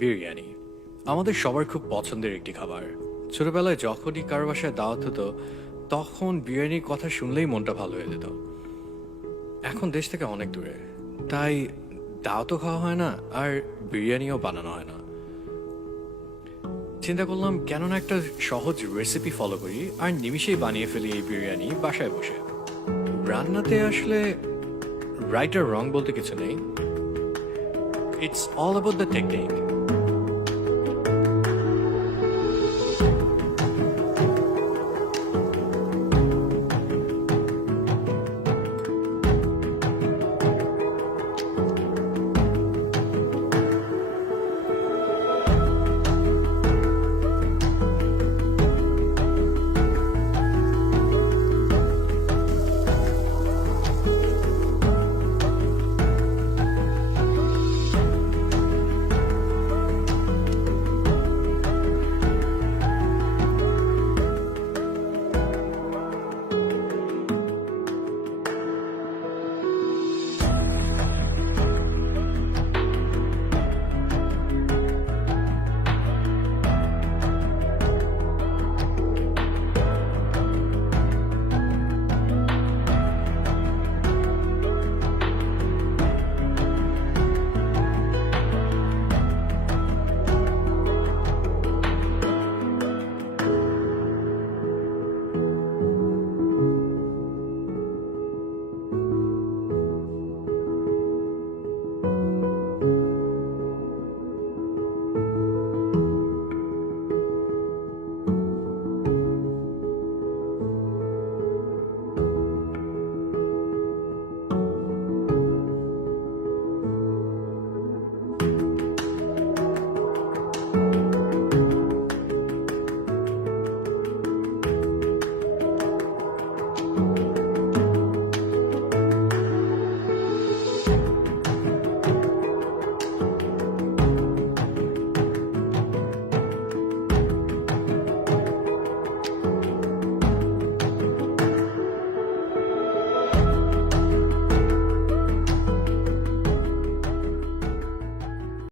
বিরিয়ানি আমাদের সবার খুব পছন্দের একটি খাবার। ছোটবেলায় যখনই কারো বাসায় দাওয়াত হতো তখন বিরিয়ানির কথা শুনলেই মনটা ভালো হয়ে যেত। এখন দেশ থেকে অনেক দূরে, তাই দাওয়াতও খাওয়া হয় না আর বিরিয়ানিও বানানো হয় না। চিন্তা করলাম কেন না একটা সহজ রেসিপি ফলো করি আর নিমিষেই বানিয়ে ফেলি এই বিরিয়ানি বাসায় বসে। রান্নাতে আসলে রাইট আর রং বলতে কিছু নেই, it's all about the technique.